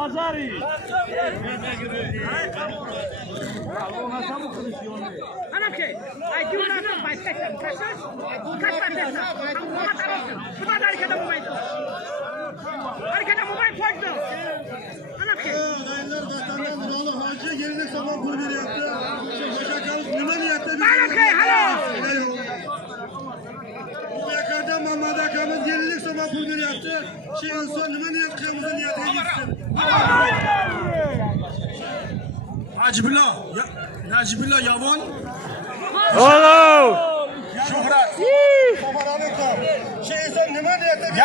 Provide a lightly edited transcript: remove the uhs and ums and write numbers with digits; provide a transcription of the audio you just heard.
Bazari. Anam ki, ay diyorlar başka kaçar. Kaç parça? Şuna da harekete bulmayın. Harekete bulmayın koydu. Anam ki. Dayılar vatandan Nuralı Hacı geline sabah kurdu yaptı. Başa kalıp liman yaptı. Anam ki, halo. Bu yakarda Mahmud Akam'ın gelinlik sabah kurdu yaptı. Şey en son liman yaptı. Kıyamızın niyetine gitsin. Nacibillah Yavon. Oğlum.